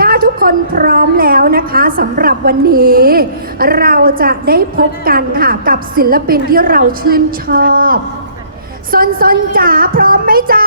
ถ้าทุกคนพร้อมแล้วนะคะสำหรับวันนี้ เราจะได้พบกันค่ะกับศิลปินที่เราชื่นชอบซนซนจ๋าพร้อมไหมจ๊ะ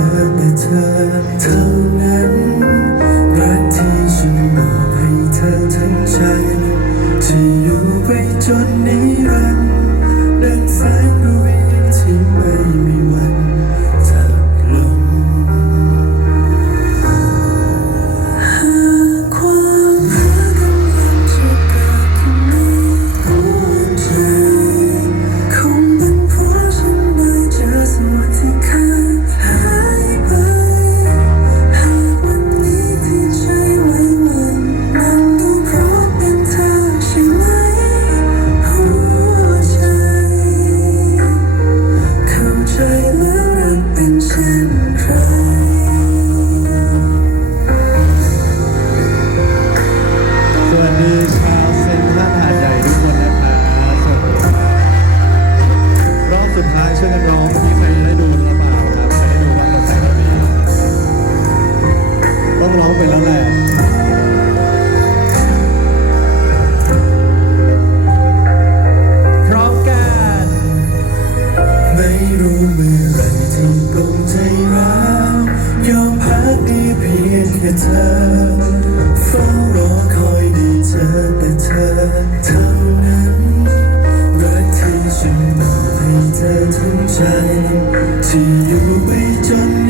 อยได้เจอแต่เธอเท่านั้น รักที่ฉันมอบให้เธอทั้งใจที่อยู่ไปจนนิรันดร์ ต้องร้องเป็นแล้วแหละพร้อมกัน ไม่รู้เมื่อไรที่ปรงใจรักยอมพักด้เพียงแค่เธอเฝ้ารอคอยได้เจอแต่เธอเท่านั้นรักที่ฉันมอบให้เธอทั้งใจที่อยู่ไปจน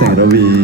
แสงระวี